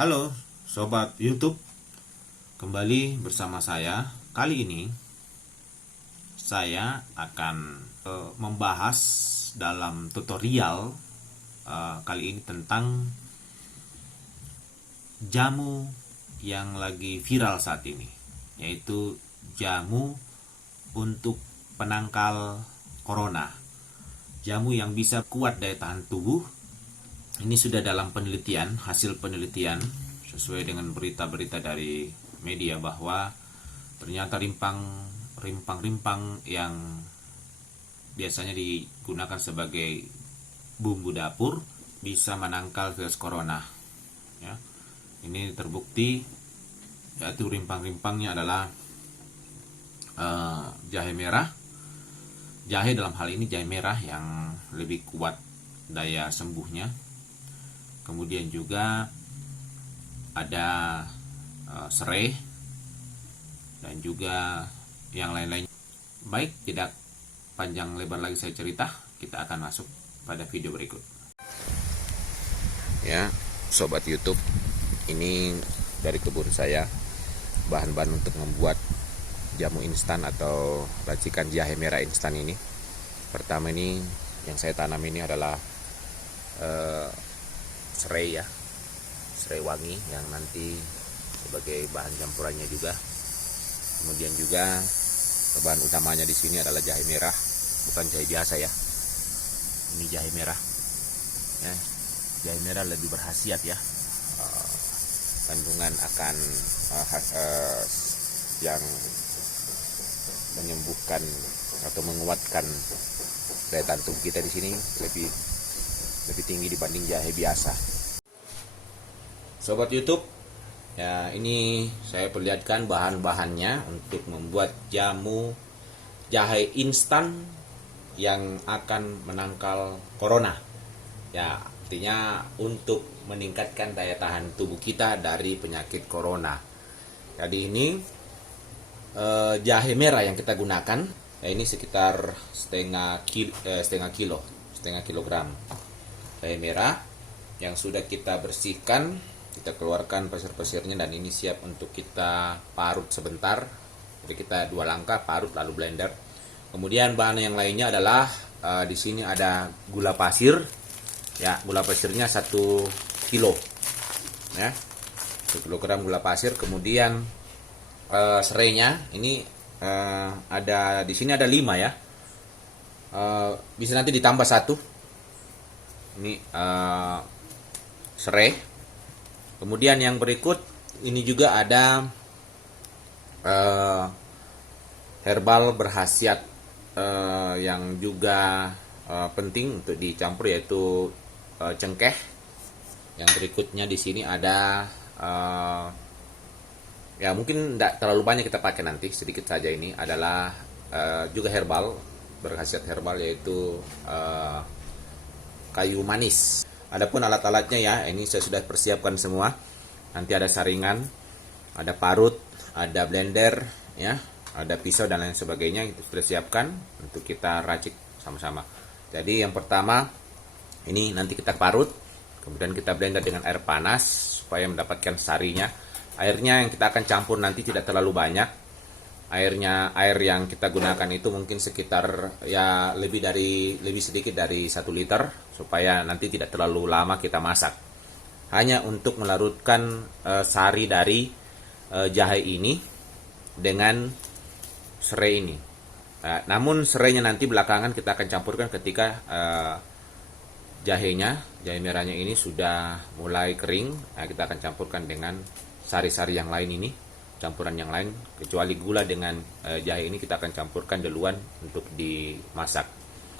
Halo Sobat YouTube, kembali bersama saya. Kali ini saya akan membahas dalam tutorial kali ini tentang jamu yang lagi viral saat ini, yaitu jamu untuk penangkal corona. Jamu yang bisa kuat daya tahan tubuh. Ini sudah dalam penelitian, hasil penelitian sesuai dengan berita-berita dari media bahwa ternyata rimpang-rimpang yang biasanya digunakan sebagai bumbu dapur bisa menangkal virus corona. Ya, ini terbukti, yaitu rimpang-rimpangnya adalah jahe merah. Jahe dalam hal ini jahe merah yang lebih kuat daya sembuhnya. Kemudian juga ada serai dan juga yang lain-lain. Baik, tidak panjang lebar lagi saya cerita, kita akan masuk pada video berikut. Ya, Sobat YouTube, ini dari kebun saya bahan-bahan untuk membuat jamu instan atau racikan jahe merah instan ini. Pertama ini yang saya tanam ini adalah serai ya, serai wangi yang nanti sebagai bahan campurannya juga. Kemudian juga bahan utamanya di sini adalah jahe merah, bukan jahe biasa ya. Ini jahe merah. Ya, jahe merah lebih berkhasiat ya. Kandungan akan yang menyembuhkan atau menguatkan daya tahan tubuh kita di sini lebih tinggi dibanding jahe biasa. Sobat YouTube, ya ini saya perlihatkan bahan-bahannya untuk membuat jamu jahe instan yang akan menangkal corona. Ya, artinya untuk meningkatkan daya tahan tubuh kita dari penyakit corona. Jadi ini jahe merah yang kita gunakan, ya ini sekitar setengah kilogram jahe merah yang sudah kita bersihkan. Kita keluarkan pasir-pasirnya dan ini siap untuk kita parut sebentar. Jadi kita 2 langkah, parut lalu blender. Kemudian bahan yang lainnya adalah di sini ada gula pasir. Ya, gula pasirnya 1 kilo. Ya. 1 kilogram gula pasir. Kemudian serainya ini ada di sini ada 5 ya. Bisa nanti ditambah 1. Ini serai. Kemudian yang berikut ini juga ada herbal berkhasiat yang juga penting untuk dicampur, yaitu cengkeh. Yang berikutnya di sini ada ya mungkin tidak terlalu banyak kita pakai, nanti sedikit saja. Ini adalah juga herbal berkhasiat herbal, yaitu kayu manis. Adapun alat-alatnya ya, ini saya sudah persiapkan semua. Nanti ada saringan, ada parut, ada blender, ya, ada pisau dan lain sebagainya. Itu sudah siapkan untuk kita racik sama-sama. Jadi yang pertama ini nanti kita parut, kemudian kita blender dengan air panas supaya mendapatkan sarinya. Airnya yang kita akan campur nanti tidak terlalu banyak. Air yang kita gunakan itu mungkin sekitar ya lebih sedikit dari 1 liter, supaya nanti tidak terlalu lama kita masak. Hanya untuk melarutkan sari dari jahe ini dengan serai ini. Namun serainya nanti belakangan kita akan campurkan ketika jahe merahnya ini sudah mulai kering. Kita akan campurkan dengan sari-sari yang lain ini, campuran yang lain, kecuali gula dengan jahe ini kita akan campurkan duluan untuk dimasak.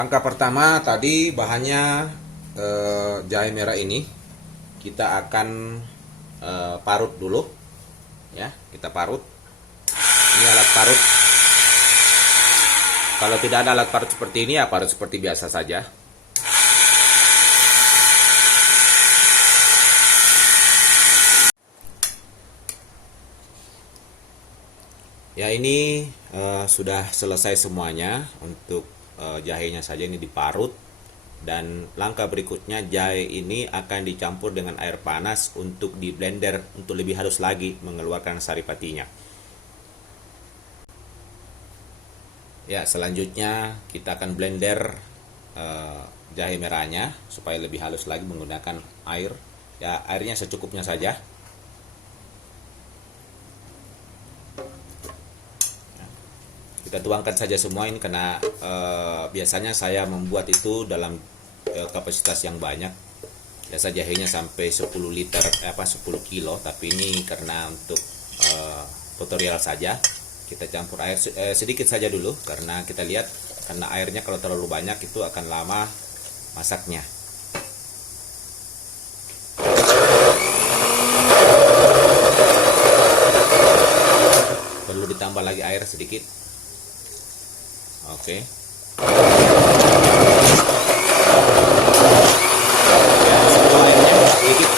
Langkah pertama tadi bahannya jahe merah ini kita akan parut dulu ya, kita parut. Ini alat parut. Kalau tidak ada alat parut seperti ini ya parut seperti biasa saja. Ya, ini sudah selesai semuanya. Untuk jahenya saja ini diparut. Dan langkah berikutnya, jahe ini akan dicampur dengan air panas untuk di blender untuk lebih halus lagi mengeluarkan saripatinya. Ya, selanjutnya kita akan blender jahe merahnya supaya lebih halus lagi menggunakan air. Ya, airnya secukupnya saja. Kita tuangkan saja semua ini karena biasanya saya membuat itu dalam kapasitas yang banyak. Biasa jahenya sampai 10 liter 10 kilo, tapi ini karena untuk tutorial saja kita campur air sedikit saja dulu, karena kita lihat karena airnya kalau terlalu banyak itu akan lama masaknya. Perlu ditambah lagi air sedikit. Oke. Ya, setelah airnya sedikit.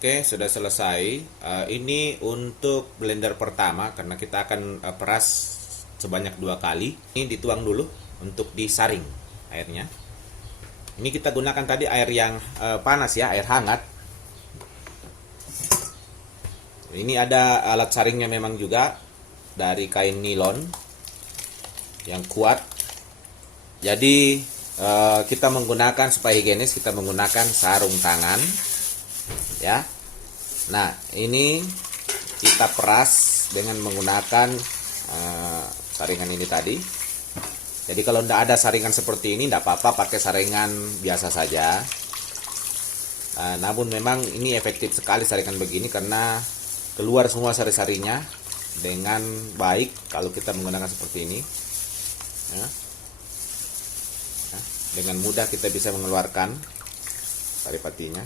Oke, sudah selesai. Ini untuk blender pertama karena kita akan peras sebanyak 2 kali. Ini dituang dulu untuk disaring airnya. Ini kita gunakan tadi air yang panas ya, air hangat. Ini ada alat saringnya memang juga dari kain nilon yang kuat. Jadi kita menggunakan supaya higienis, kita menggunakan sarung tangan. Ya, nah ini kita peras dengan menggunakan saringan ini tadi. Jadi kalau tidak ada saringan seperti ini, tidak apa-apa, pakai saringan biasa saja. Namun memang ini efektif sekali saringan begini karena keluar semua sari-sarinya dengan baik kalau kita menggunakan seperti ini. Ya. Nah, dengan mudah kita bisa mengeluarkan saripatinya.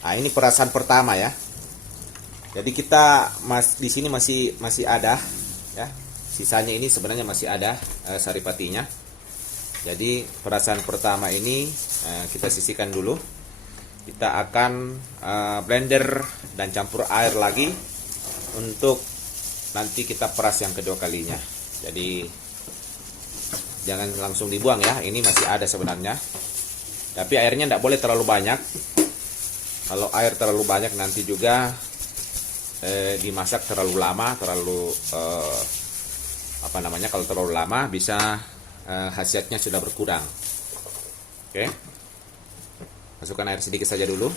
Nah, ini perasan pertama ya. Jadi kita di sini masih ada ya. Sisanya ini sebenarnya masih ada saripatinya. Jadi perasan pertama ini kita sisihkan dulu. Kita akan blender dan campur air lagi untuk nanti kita peras yang kedua kalinya. Jadi jangan langsung dibuang ya. Ini masih ada sebenarnya. Tapi airnya tidak boleh terlalu banyak. Kalau air terlalu banyak nanti juga dimasak terlalu lama, kalau terlalu lama bisa khasiatnya sudah berkurang. Oke. Masukkan air sedikit saja dulu.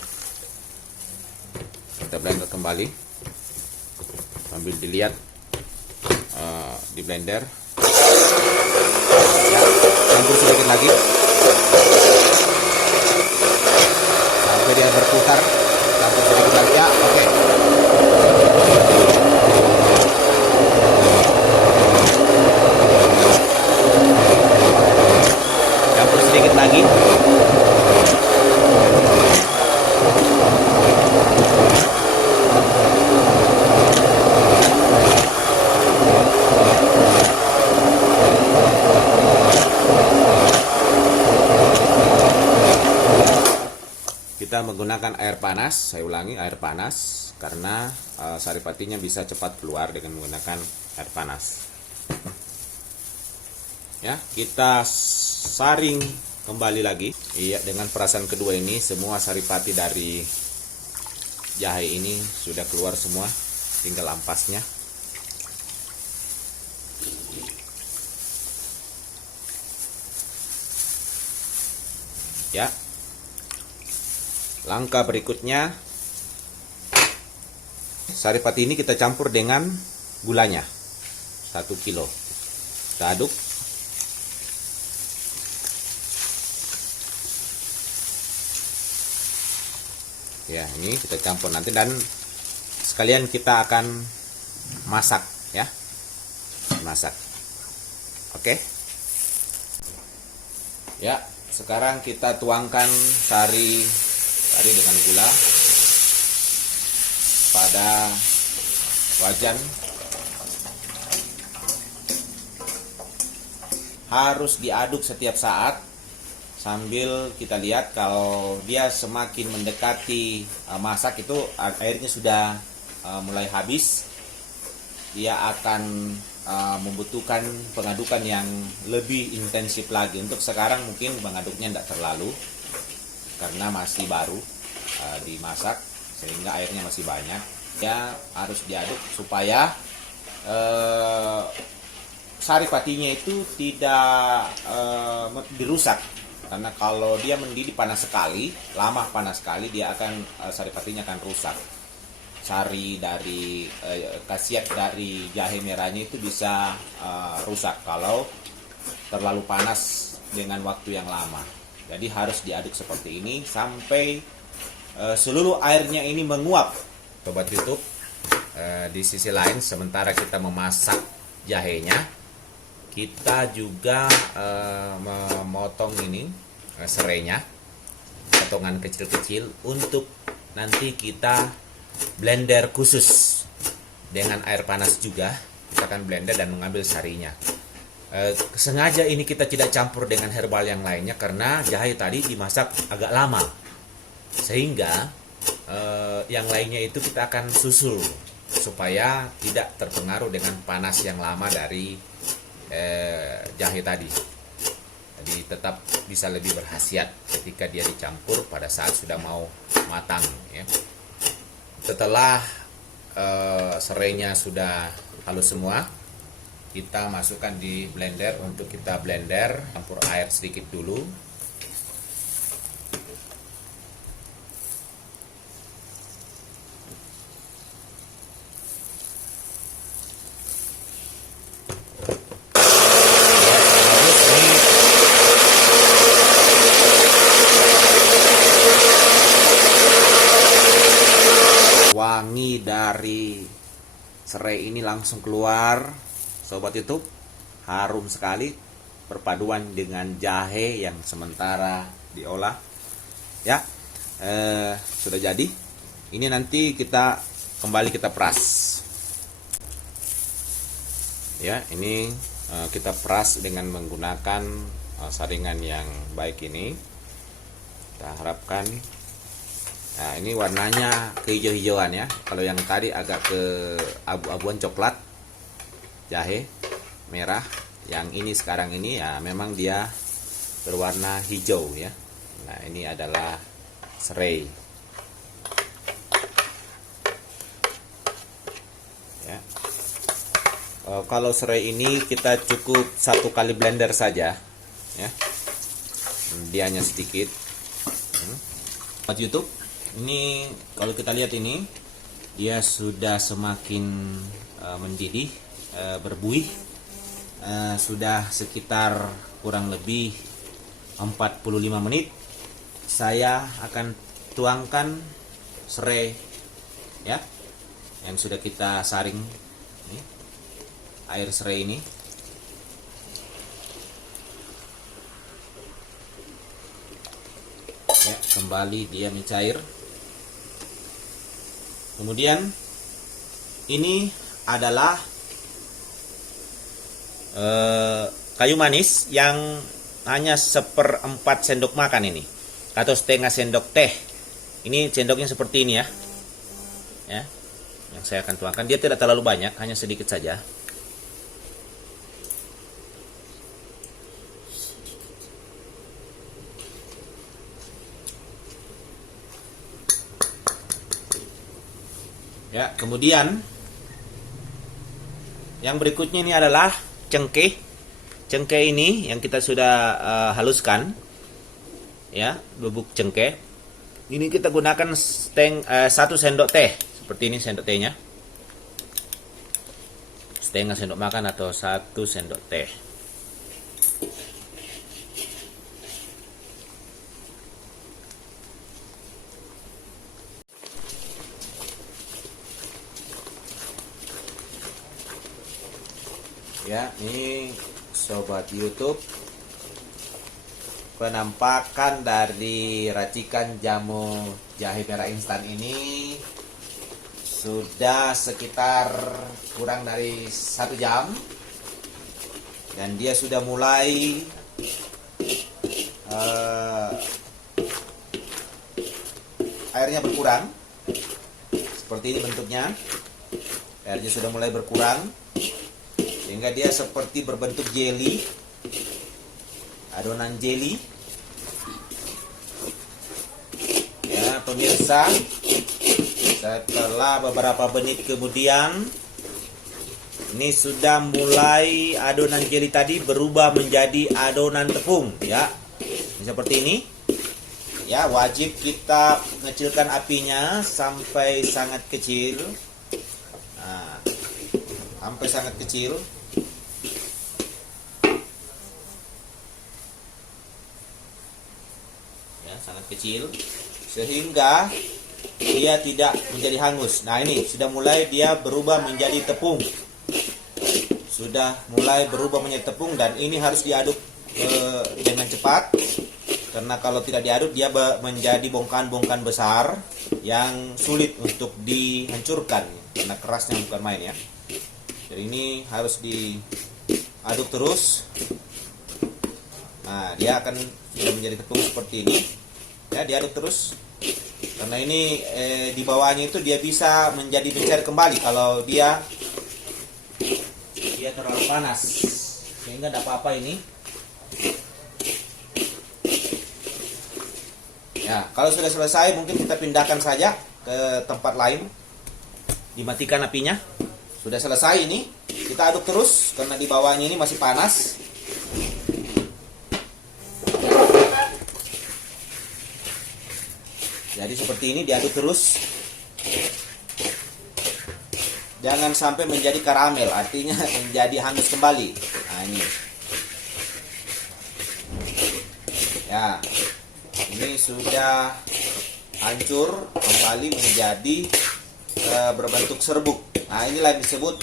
Kita blender kembali. Sambil dilihat di blender. Ya, campur sedikit lagi. Sampai dia berputar, campur sedikit lagi ya, oke. Campur sedikit lagi. Kita menggunakan air panas, saya ulangi air panas karena saripatinya bisa cepat keluar dengan menggunakan air panas. Ya, kita saring kembali lagi. Iya, dengan perasan kedua ini semua saripati dari jahe ini sudah keluar semua, tinggal ampasnya. Ya. Langkah berikutnya, saripati ini kita campur dengan gulanya 1 kilo. Kita aduk. Ya, ini kita campur nanti, dan sekalian kita akan masak ya. Masak. Oke. Ya, sekarang kita tuangkan sari dengan gula pada wajan. Harus diaduk setiap saat sambil kita lihat kalau dia semakin mendekati masak itu airnya sudah mulai habis, dia akan membutuhkan pengadukan yang lebih intensif lagi. Untuk sekarang mungkin mengaduknya tidak terlalu karena masih baru dimasak sehingga airnya masih banyak. Ya harus diaduk supaya sari patinya itu tidak dirusak, karena kalau dia mendidih panas sekali, lama panas sekali, dia akan sari patinya akan rusak. Sari dari khasiat dari jahe merahnya itu bisa rusak kalau terlalu panas dengan waktu yang lama. Jadi harus diaduk seperti ini sampai seluruh airnya ini menguap. Sobat YouTube, di sisi lain sementara kita memasak jahenya, kita juga memotong ini serainya, potongan kecil-kecil untuk nanti kita blender khusus dengan air panas juga. Kita akan blender dan mengambil sarinya. Sengaja ini kita tidak campur dengan herbal yang lainnya karena jahe tadi dimasak agak lama, sehingga yang lainnya itu kita akan susul supaya tidak terpengaruh dengan panas yang lama dari jahe tadi. Jadi tetap bisa lebih berkhasiat ketika dia dicampur pada saat sudah mau matang ya. Setelah serainya sudah halus semua, kita masukkan di blender untuk kita blender, campur air sedikit dulu. Wangi dari serai ini langsung keluar, sobat YouTube. Harum sekali perpaduan dengan jahe yang sementara diolah ya. Sudah jadi. Ini nanti kita kembali kita peras ya. Ini kita peras dengan menggunakan saringan yang baik ini. Kita harapkan. Nah, ini warnanya kehijau-hijauan ya. Kalau yang tadi agak ke abu-abuan coklat, jahe merah. Yang ini sekarang ini ya memang dia berwarna hijau ya. Nah, ini adalah serai. Ya. Kalau serai ini kita cukup 1 kali blender saja ya. Dia hanya sedikit. Buat YouTube. Ini kalau kita lihat ini dia sudah semakin mendidih, berbuih, sudah sekitar kurang lebih 45 menit. Saya akan tuangkan serai ya yang sudah kita saring ini, air serai ini. Ya, kembali dia mencair. Kemudian ini adalah kayu manis yang hanya 1/4 sendok makan ini, atau setengah sendok teh. Ini sendoknya seperti ini ya. Ya, yang saya akan tuangkan. Dia tidak terlalu banyak, hanya sedikit saja. Ya, kemudian yang berikutnya ini adalah cengkeh. Cengkeh ini yang kita sudah haluskan, ya, bubuk cengkeh. Ini kita gunakan 1 sendok teh, seperti ini sendok tehnya. Setengah sendok makan atau 1 sendok teh. Ya, ini sobat YouTube, penampakan dari racikan jamu jahe merah instan ini sudah sekitar kurang dari 1 jam, dan dia sudah mulai airnya berkurang. Seperti ini bentuknya, airnya sudah mulai berkurang sehingga dia seperti berbentuk jelly, adonan jelly. Ya pemirsa, setelah beberapa menit kemudian ini sudah mulai adonan jelly tadi berubah menjadi adonan tepung ya. Seperti ini. Ya, wajib kita mengecilkan apinya sampai sangat kecil. Nah, sampai sangat kecil. Ya, sangat kecil sehingga dia tidak menjadi hangus. Nah, ini sudah mulai dia berubah menjadi tepung. Sudah mulai berubah menjadi tepung, dan ini harus diaduk dengan cepat. Karena kalau tidak diaduk dia menjadi bongkahan-bongkahan besar yang sulit untuk dihancurkan karena kerasnya bukan main ya. Jadi ini harus diaduk terus. Nah, dia akan sudah menjadi tepung seperti ini. Ya, diaduk terus. Karena ini di bawahnya itu dia bisa menjadi mencair kembali kalau dia terlalu panas. Sehingga tidak apa-apa ini. Ya, kalau sudah selesai mungkin kita pindahkan saja ke tempat lain. Dimatikan apinya. Sudah selesai ini. Kita aduk terus karena di bawahnya ini masih panas. Jadi seperti ini diaduk terus. Jangan sampai menjadi karamel, artinya menjadi hangus kembali. Nah, ini. Ya. Ini sudah hancur kembali menjadi berbentuk serbuk. Nah, inilah yang disebut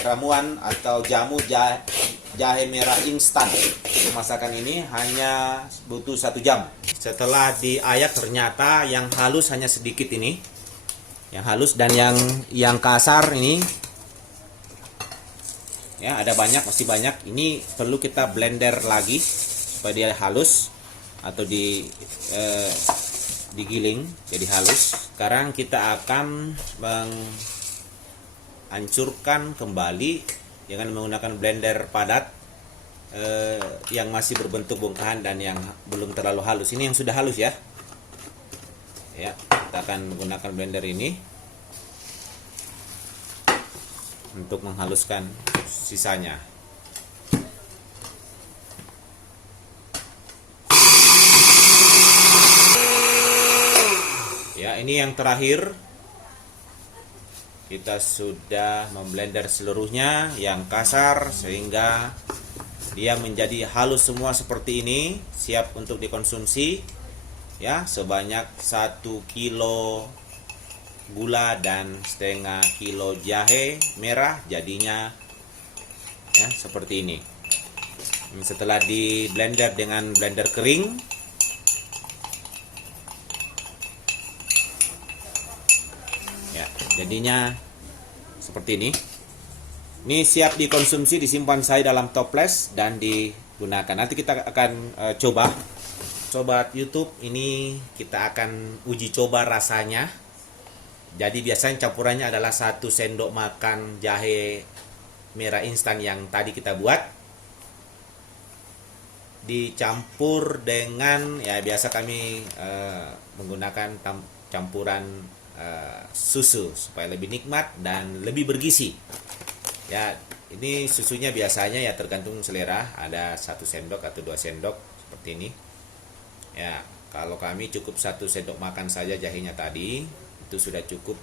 ramuan atau jamu jahe merah instan. Pemasakan ini hanya butuh 1 jam. Setelah diayak ternyata yang halus hanya sedikit ini. Yang halus dan yang kasar ini. Ya, ada banyak, masih banyak. Ini perlu kita blender lagi supaya dia halus atau digiling jadi halus. Sekarang kita akan menghancurkan kembali dengan menggunakan blender padat yang masih berbentuk bongkahan dan yang belum terlalu halus. Ini yang sudah halus ya. Ya, kita akan menggunakan blender ini untuk menghaluskan sisanya. Ya, ini yang terakhir. Kita sudah memblender seluruhnya yang kasar sehingga dia menjadi halus semua seperti ini, siap untuk dikonsumsi. Ya, sebanyak 1 kilo gula dan setengah kilo jahe merah jadinya ya seperti ini. Setelah di blender dengan blender kering, jadinya seperti ini. Ini siap dikonsumsi, disimpan saya dalam toples dan digunakan. Nanti kita akan coba. Sobat YouTube, ini kita akan uji coba rasanya. Jadi biasanya campurannya adalah 1 sendok makan jahe merah instan yang tadi kita buat, dicampur dengan ya biasa kami menggunakan campuran susu supaya lebih nikmat dan lebih bergizi. Ya, ini susunya biasanya ya tergantung selera, ada 1 sendok atau 2 sendok seperti ini. Ya, kalau kami cukup 1 sendok makan saja jahenya tadi, itu sudah cukup.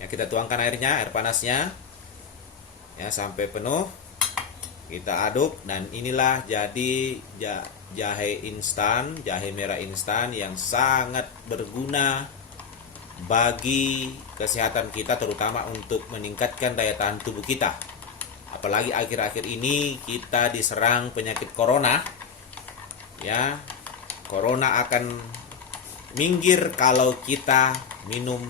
Ya, kita tuangkan airnya, air panasnya ya sampai penuh. Kita aduk dan inilah jadi jahe instan, jahe merah instan yang sangat berguna bagi kesehatan kita, terutama untuk meningkatkan daya tahan tubuh kita. Apalagi akhir-akhir ini kita diserang penyakit corona. Ya, corona akan minggir kalau kita minum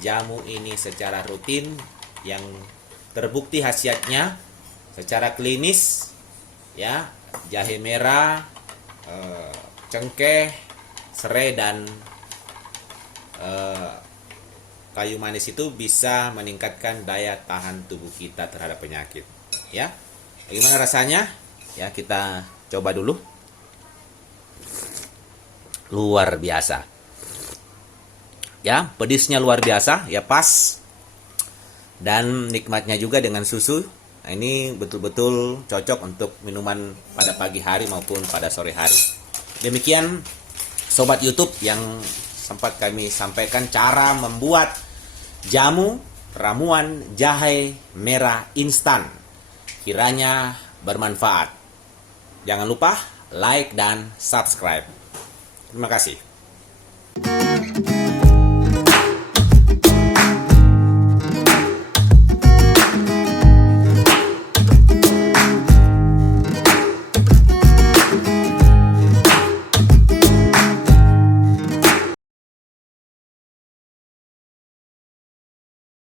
jamu ini secara rutin, yang terbukti khasiatnya secara klinis. Ya, jahe merah, cengkeh, serai, dan kayu manis itu bisa meningkatkan daya tahan tubuh kita terhadap penyakit. Ya, bagaimana rasanya? Ya, kita coba dulu. Luar biasa. Ya, pedisnya luar biasa, ya pas. Dan nikmatnya juga dengan susu. Nah, ini betul-betul cocok untuk minuman pada pagi hari maupun pada sore hari. Demikian sobat YouTube yang sempat kami sampaikan cara membuat jamu ramuan jahe merah instan. Kiranya bermanfaat. Jangan lupa like dan subscribe. Terima kasih.